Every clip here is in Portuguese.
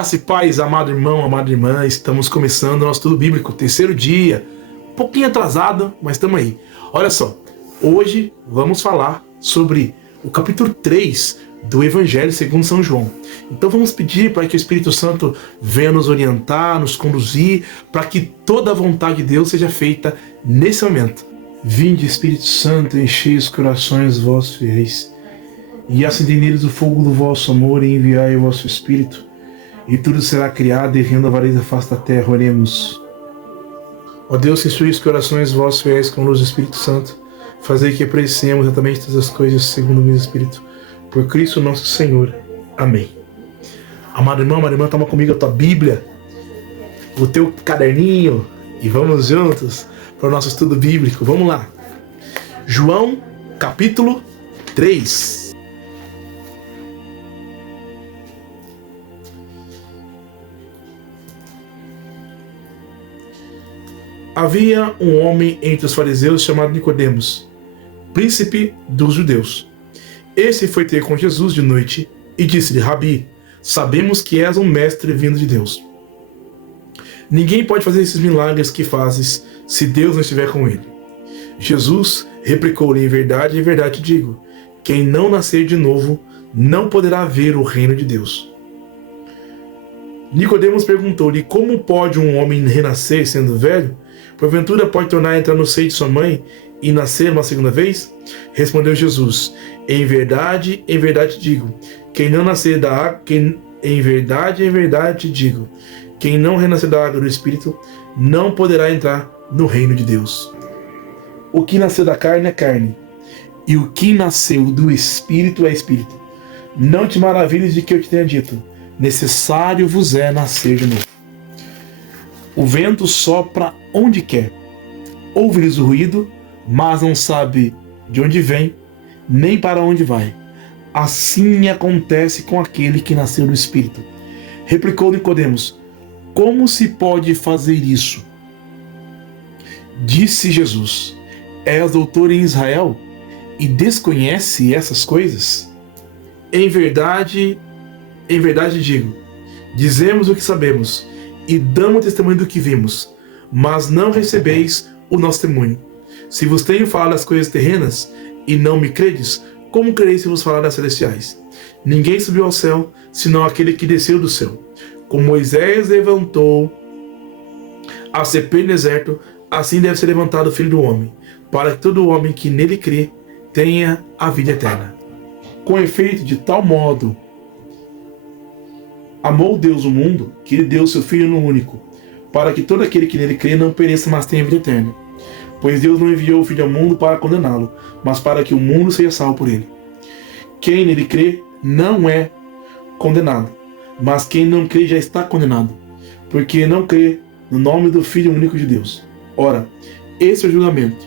Graça e paz, amado irmão, amada irmã, estamos começando o nosso estudo bíblico, terceiro dia, um pouquinho atrasado, mas estamos aí. Olha só, hoje vamos falar sobre o capítulo 3 do Evangelho segundo São João. Então vamos pedir para que o Espírito Santo venha nos orientar, nos conduzir, para que toda a vontade de Deus seja feita nesse momento. Vinde, Espírito Santo, enchei os corações dos vossos fiéis, e acendei neles o fogo do vosso amor, e enviai o vosso Espírito, e tudo será criado, e renovareis a face da terra. Oremos. Ó Deus, que instruís os corações vossos fiéis com a luz do Espírito Santo, fazei que apreciemos exatamente todas as coisas segundo o mesmo Espírito. Por Cristo nosso Senhor. Amém. Amado irmão, amada irmã, toma comigo a tua Bíblia, o teu caderninho, e vamos juntos para o nosso estudo bíblico. Vamos lá. João, capítulo 3. Havia um homem entre os fariseus chamado Nicodemos, príncipe dos judeus. Esse foi ter com Jesus de noite e disse-lhe: Rabi, sabemos que és um mestre vindo de Deus. Ninguém pode fazer esses milagres que fazes se Deus não estiver com ele. Jesus replicou-lhe: em verdade te digo, quem não nascer de novo não poderá ver o reino de Deus. Nicodemos perguntou-lhe: como pode um homem renascer sendo velho? Porventura pode tornar a entrar no seio de sua mãe e nascer uma segunda vez? Respondeu Jesus: em verdade te digo, quem não nascer da água, em verdade te digo, quem não renascer da água do Espírito não poderá entrar no reino de Deus. O que nasceu da carne é carne, e o que nasceu do Espírito é Espírito. Não te maravilhes de que eu te tenha dito, necessário vos é nascer de novo. O vento sopra onde quer, ouve-lhes o ruído, mas não sabe de onde vem, nem para onde vai. Assim acontece com aquele que nasceu do Espírito. Replicou Nicodemos: como se pode fazer isso? Disse Jesus: és doutor em Israel e desconhece essas coisas? Em verdade digo, dizemos o que sabemos e damos testemunho do que vimos, mas não recebeis o nosso testemunho. Se vos tenho falado as coisas terrenas e não me credes, como crereis se vos falar das celestiais? Ninguém subiu ao céu, senão aquele que desceu do céu. Como Moisés levantou a serpente no deserto, assim deve ser levantado o Filho do Homem, para que todo homem que nele crê tenha a vida eterna. Com efeito, de tal modo amou Deus o mundo, que lhe deu seu Filho único, para que todo aquele que nele crê não pereça, mas tenha vida eterna. Pois Deus não enviou o Filho ao mundo para condená-lo, mas para que o mundo seja salvo por ele. Quem nele crê não é condenado, mas quem não crê já está condenado, porque não crê no nome do Filho único de Deus. Ora, esse é o julgamento.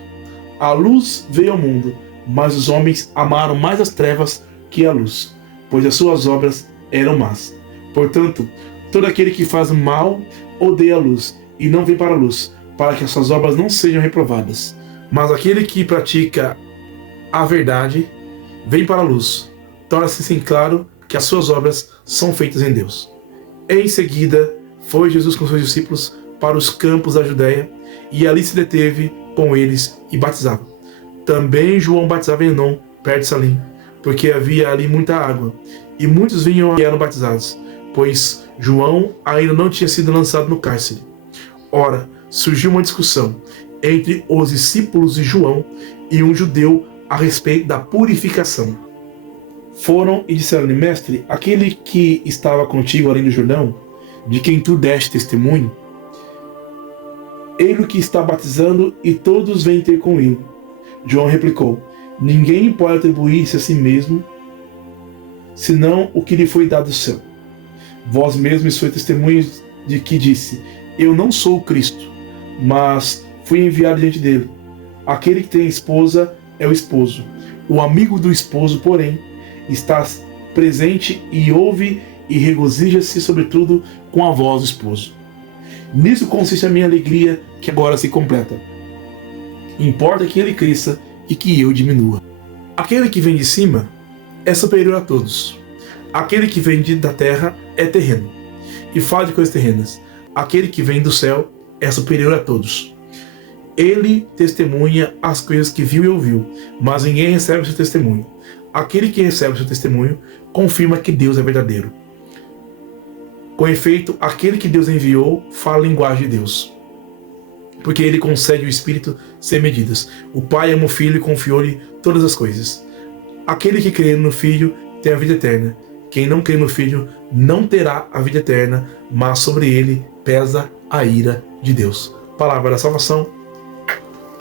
A luz veio ao mundo, mas os homens amaram mais as trevas que a luz, pois as suas obras eram más. Portanto, todo aquele que faz mal odeia a luz e não vem para a luz, para que as suas obras não sejam reprovadas. Mas aquele que pratica a verdade vem para a luz, torna-se assim claro que as suas obras são feitas em Deus. Em seguida, foi Jesus com seus discípulos para os campos da Judéia, e ali se deteve com eles e batizava. Também João batizava em Enom, perto de Salim, porque havia ali muita água, e muitos vinham e eram batizados, pois João ainda não tinha sido lançado no cárcere. Ora, surgiu uma discussão entre os discípulos de João e um judeu a respeito da purificação. Foram e disseram-lhe: mestre, aquele que estava contigo além do Jordão, de quem tu deste testemunho, ele que está batizando e todos vêm ter com ele. João replicou: ninguém pode atribuir-se a si mesmo, senão o que lhe foi dado do céu. Vós mesmos sois testemunhos de que disse: eu não sou o Cristo, mas fui enviado diante dele. Aquele que tem esposa é o esposo. O amigo do esposo, porém, está presente e ouve e regozija-se sobretudo com a voz do esposo. Nisso consiste a minha alegria, que agora se completa. Importa que ele cresça e que eu diminua. Aquele que vem de cima é superior a todos. Aquele que vem da terra é terreno, e fala de coisas terrenas. Aquele que vem do céu é superior a todos. Ele testemunha as coisas que viu e ouviu, mas ninguém recebe o seu testemunho. Aquele que recebe o seu testemunho confirma que Deus é verdadeiro. Com efeito, aquele que Deus enviou fala a linguagem de Deus, porque ele concede o Espírito sem medidas. O Pai ama o Filho e confiou-lhe todas as coisas. Aquele que crê no Filho tem a vida eterna. Quem não crê no Filho não terá a vida eterna, mas sobre ele pesa a ira de Deus. Palavra da salvação.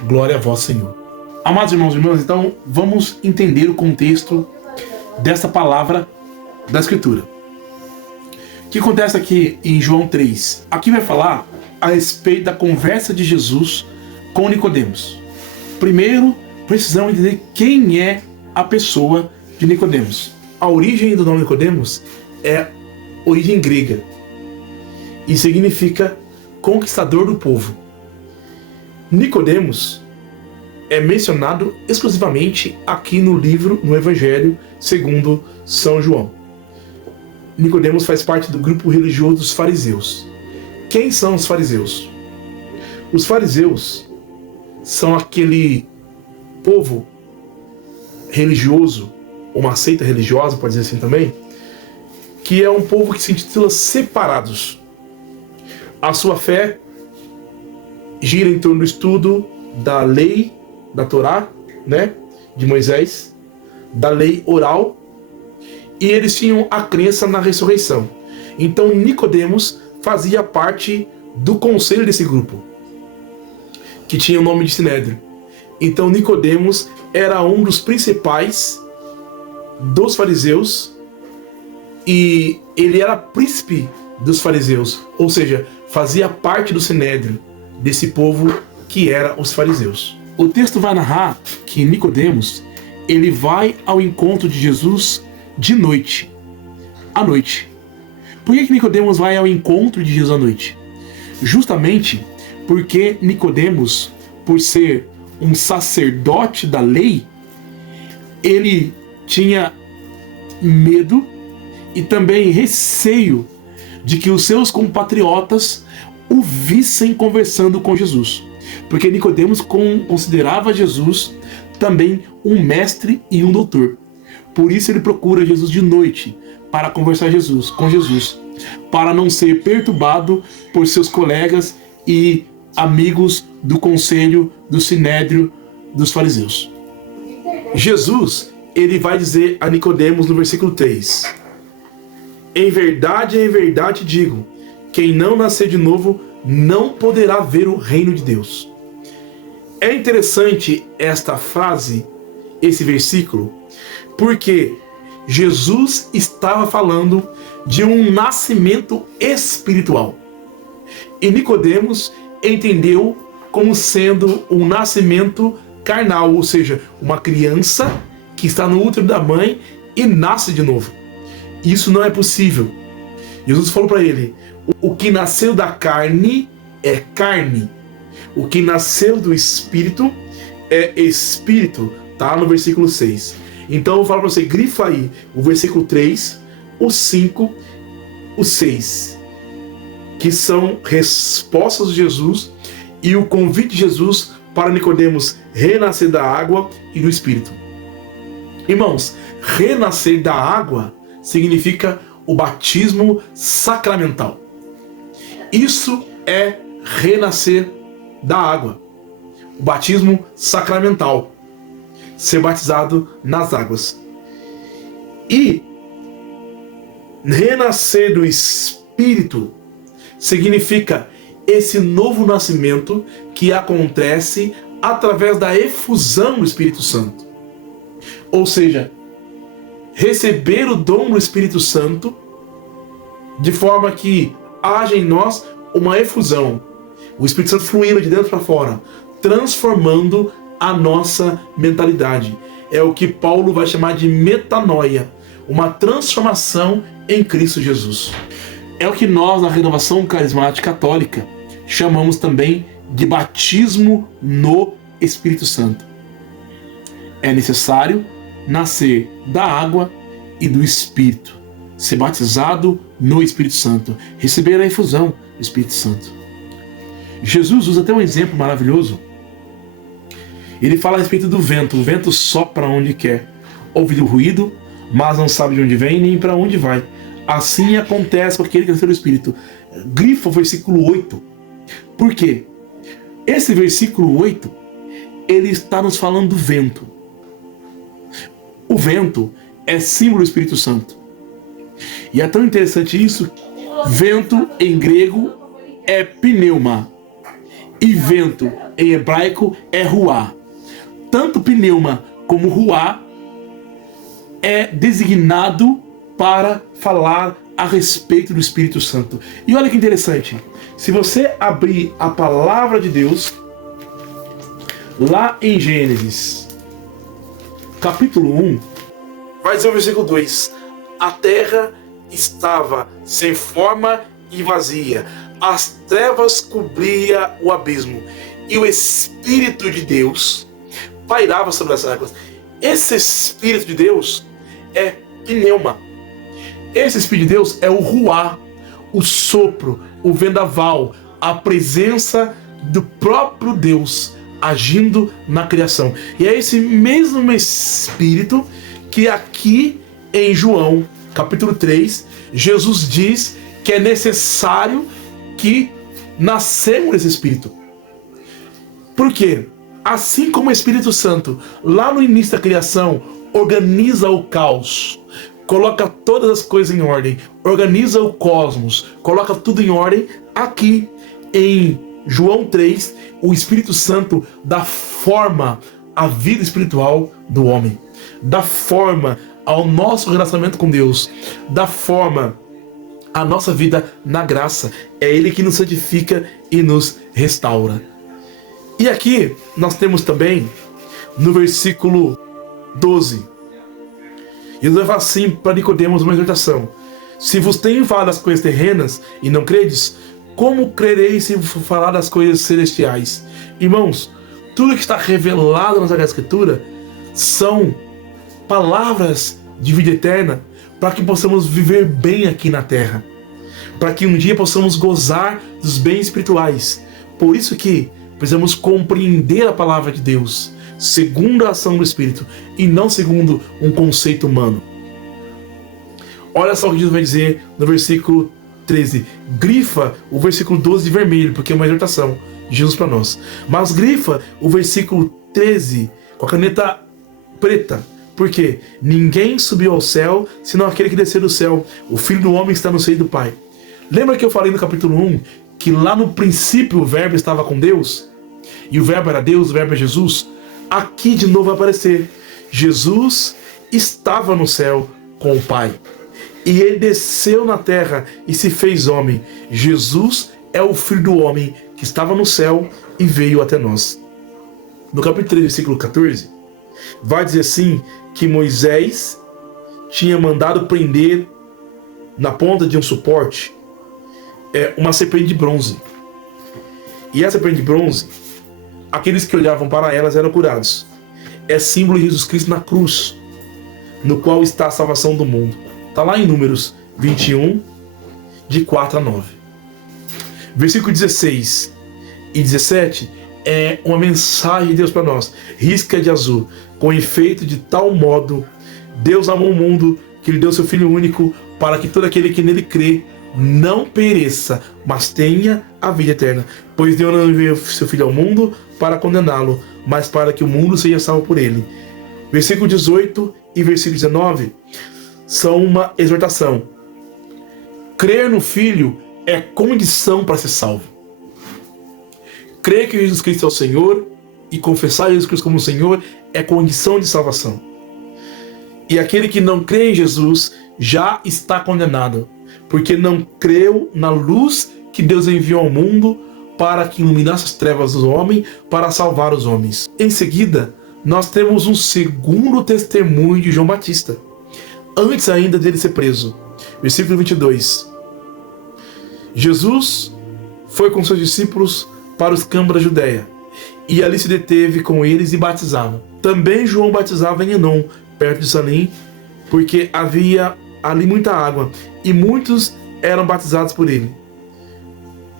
Glória a vós, Senhor. Amados irmãos e irmãs, então vamos entender o contexto dessa palavra da Escritura. O que acontece aqui em João 3? Aqui vai falar a respeito da conversa de Jesus com Nicodemos. Primeiro, precisamos entender quem é a pessoa de Nicodemos. A origem do nome Nicodemos é origem grega e significa conquistador do povo. Nicodemos é mencionado exclusivamente aqui no livro, no Evangelho segundo São João. Nicodemos faz parte do grupo religioso dos fariseus. Quem são os fariseus? Os fariseus são aquele povo religioso, uma seita religiosa, pode dizer assim também, que é um povo que se intitula separados. A sua fé gira em torno do estudo da lei, da Torá, né, de Moisés, da lei oral, e eles tinham a crença na ressurreição. Então Nicodemos fazia parte do conselho desse grupo, que tinha o nome de Sinédrio. Então Nicodemos era um dos principais dos fariseus e ele era príncipe dos fariseus, ou seja, fazia parte do Sinédrio, desse povo que era os fariseus. O texto vai narrar que Nicodemos, ele vai ao encontro de Jesus de noite, à noite. Por que Nicodemos vai ao encontro de Jesus à noite? Justamente porque Nicodemos, por ser um sacerdote da lei, ele tinha medo e também receio de que os seus compatriotas o vissem conversando com Jesus. Porque Nicodemos considerava Jesus também um mestre e um doutor. Por isso ele procura Jesus de noite para conversar com Jesus, para não ser perturbado por seus colegas e amigos do conselho, do sinédrio dos fariseus. Jesus, ele vai dizer a Nicodemos no versículo 3: em verdade digo, quem não nascer de novo não poderá ver o reino de Deus. É interessante esta frase, esse versículo, porque Jesus estava falando de um nascimento espiritual. E Nicodemos entendeu como sendo um nascimento carnal, ou seja, uma criança que está no útero da mãe e nasce de novo. Isso não é possível. Jesus falou para ele: o que nasceu da carne é carne, o que nasceu do espírito é espírito. Tá no versículo 6. Então eu falo para você, grifa aí o versículo 3, o 5, o 6, que são respostas de Jesus e o convite de Jesus para Nicodemos renascer da água e do espírito. Irmãos, renascer da água significa o batismo sacramental. Isso é renascer da água. O batismo sacramental. Ser batizado nas águas. E renascer do Espírito significa esse novo nascimento que acontece através da efusão do Espírito Santo. Ou seja, receber o dom do Espírito Santo de forma que haja em nós uma efusão. O Espírito Santo fluindo de dentro para fora, transformando a nossa mentalidade. É o que Paulo vai chamar de metanoia, uma transformação em Cristo Jesus. É o que nós, na Renovação Carismática Católica, chamamos também de batismo no Espírito Santo. É necessário nascer da água e do Espírito, ser batizado no Espírito Santo, receber a infusão do Espírito Santo. Jesus usa até um exemplo maravilhoso. Ele fala a respeito do vento. O vento sopra onde quer, ouve o ruído, mas não sabe de onde vem nem para onde vai. Assim acontece com aquele que recebeu o Espírito. Grifa o versículo 8. Por quê? Esse versículo 8, ele está nos falando do vento. O vento é símbolo do Espírito Santo. E é tão interessante isso. Vento em grego é pneuma. E vento em hebraico é ruá. Tanto pneuma como ruá é designado para falar a respeito do Espírito Santo. E olha que interessante. Se você abrir a palavra de Deus, lá em Gênesis, capítulo 1, vai dizer o versículo 2. A terra estava sem forma e vazia. As trevas cobriam o abismo. E o Espírito de Deus pairava sobre as águas. Esse Espírito de Deus é pneuma. Esse Espírito de Deus é o ruá, o sopro, o vendaval, a presença do próprio Deus agindo na criação. E é esse mesmo Espírito que aqui em João, capítulo 3, Jesus diz que é necessário que nascemos desse Espírito. Por quê? Assim como o Espírito Santo, lá no início da criação, organiza o caos, coloca todas as coisas em ordem, organiza o cosmos, coloca tudo em ordem, aqui em João 3, o Espírito Santo dá forma à vida espiritual do homem, dá forma ao nosso relacionamento com Deus, dá forma à nossa vida na graça. É Ele que nos santifica e nos restaura. E aqui nós temos também, no versículo 12, Jesus vai falar assim para Nicodemos uma exortação: se vos tenho falado das coisas terrenas e não credes, como crereis se vos falar das coisas celestiais? Irmãos, tudo que está revelado na Sagrada Escritura são palavras de vida eterna para que possamos viver bem aqui na terra, para que um dia possamos gozar dos bens espirituais. Por isso que precisamos compreender a palavra de Deus segundo a ação do Espírito e não segundo um conceito humano. Olha só o que Jesus vai dizer no versículo 13. Grifa o versículo 12 de vermelho, porque é uma exortação de Jesus para nós. Mas grifa o versículo 13 com a caneta preta. Porque ninguém subiu ao céu, senão aquele que desceu do céu, o Filho do Homem está no seio do Pai. Lembra que eu falei no capítulo 1 que lá no princípio o Verbo estava com Deus? E o Verbo era Deus, o Verbo é Jesus? Aqui de novo vai aparecer. Jesus estava no céu com o Pai. E Ele desceu na terra e se fez homem. Jesus é o Filho do Homem que estava no céu e veio até nós. No capítulo 3, versículo 14, vai dizer assim que Moisés tinha mandado prender na ponta de um suporte uma serpente de bronze. E essa serpente de bronze, aqueles que olhavam para elas eram curados. É símbolo de Jesus Cristo na cruz, no qual está a salvação do mundo. Está lá em Números 21, de 4 a 9. Versículo 16 e 17 é uma mensagem de Deus para nós. Risca de azul, com efeito de tal modo, Deus amou o mundo, que Ele deu seu Filho único, para que todo aquele que nele crê não pereça, mas tenha a vida eterna. Pois Deus não enviou seu Filho ao mundo para condená-lo, mas para que o mundo seja salvo por ele. Versículo 18 e versículo 19 são uma exortação. Crer no Filho é condição para ser salvo. Crer que Jesus Cristo é o Senhor e confessar Jesus Cristo como Senhor é condição de salvação. E aquele que não crê em Jesus já está condenado, porque não creu na luz que Deus enviou ao mundo para que iluminasse as trevas do homem, para salvar os homens. Em seguida, nós temos um segundo testemunho de João Batista, antes ainda dele ser preso. Versículo 22. Jesus foi com seus discípulos para os campos da Judéia, e ali se deteve com eles e batizava. Também João batizava em Enom, perto de Salim, porque havia ali muita água, e muitos eram batizados por ele.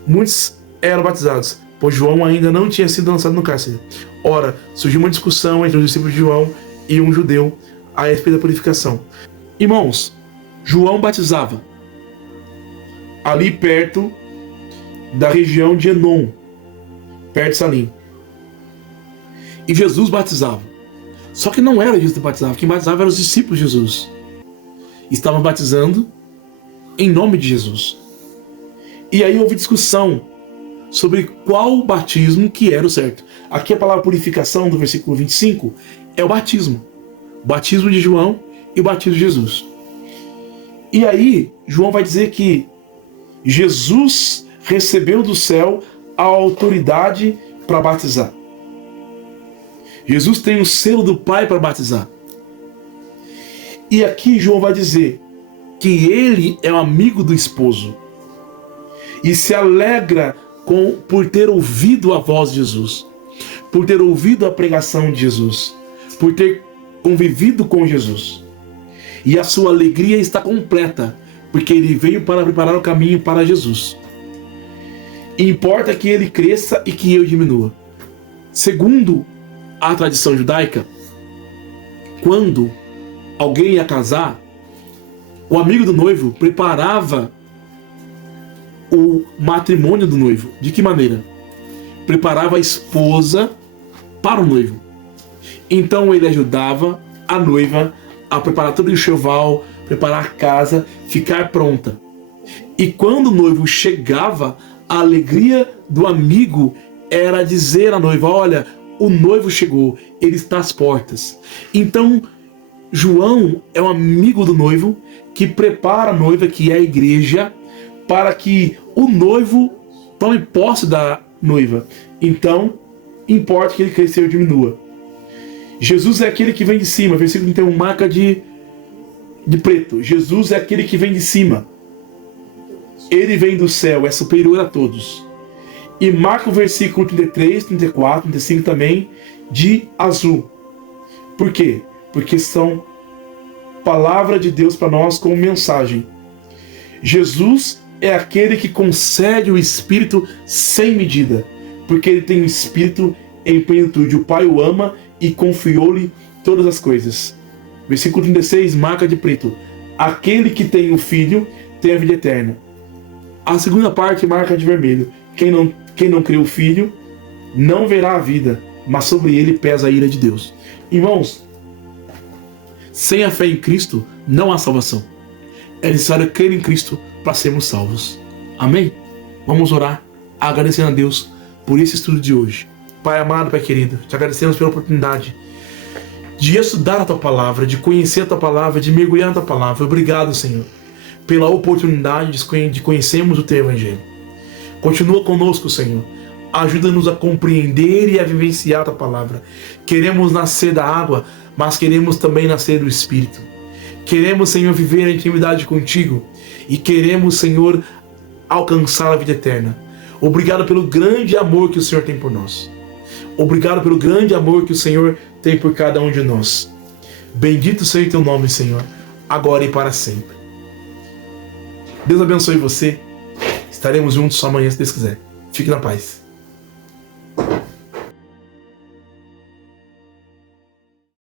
Muitos eram batizados, pois João ainda não tinha sido lançado no cárcere. Ora, surgiu uma discussão entre os discípulos de João e um judeu a respeito da purificação. Irmãos, João batizava ali perto da região de Enom, perto de Salim. E Jesus batizava. Só que não era Jesus que batizava, quem batizava eram os discípulos de Jesus. Estavam batizando em nome de Jesus. E aí houve discussão sobre qual batismo que era o certo. Aqui a palavra purificação do versículo 25 é o batismo. O batismo de João e o batismo de Jesus. E aí João vai dizer que Jesus recebeu do céu a autoridade para batizar. Jesus tem o selo do Pai para batizar. E aqui João vai dizer que ele é o amigo do esposo e se alegra por ter ouvido a voz de Jesus, por ter ouvido a pregação de Jesus, por ter convivido com Jesus. E a sua alegria está completa, porque ele veio para preparar o caminho para Jesus. E importa que ele cresça e que eu diminua. Segundo a tradição judaica, quando alguém ia casar, o amigo do noivo preparava o matrimônio do noivo. De que maneira? Preparava a esposa para o noivo. Então ele ajudava a noiva a preparar todo o enxoval, preparar a casa, ficar pronta. E quando o noivo chegava, a alegria do amigo era dizer à noiva: olha, o noivo chegou, ele está às portas. Então João é um amigo do noivo que prepara a noiva, que é a igreja, para que o noivo tome posse da noiva. Então, importa que ele cresça ou diminua. Jesus é aquele que vem de cima. Versículo 31, marca de preto. Jesus é aquele que vem de cima. Ele vem do céu, é superior a todos. E marca o versículo 33, 34, 35 também, de azul. Por quê? Porque são palavra de Deus para nós como mensagem. Jesus é aquele que concede o Espírito sem medida, porque ele tem o Espírito em plenitude. O Pai o ama e confiou-lhe todas as coisas. Versículo 36, marca de preto. Aquele que tem o Filho tem a vida eterna. A segunda parte marca de vermelho. Quem não crê o Filho não verá a vida, mas sobre ele pesa a ira de Deus. Irmãos, sem a fé em Cristo não há salvação. É necessário crer em Cristo para sermos salvos. Amém? Vamos orar, agradecendo a Deus por esse estudo de hoje. Pai amado, Pai querido, te agradecemos pela oportunidade de estudar a Tua Palavra, de conhecer a Tua Palavra, de mergulhar na Tua Palavra. Obrigado, Senhor, pela oportunidade de conhecermos o Teu Evangelho. Continua conosco, Senhor. Ajuda-nos a compreender e a vivenciar a Tua Palavra. Queremos nascer da água, mas queremos também nascer do Espírito. Queremos, Senhor, viver a intimidade contigo e queremos, Senhor, alcançar a vida eterna. Obrigado pelo grande amor que o Senhor tem por nós. Obrigado pelo grande amor que o Senhor tem por cada um de nós. Bendito seja o Teu nome, Senhor, agora e para sempre. Deus abençoe você. Estaremos juntos amanhã, se Deus quiser. Fique na paz.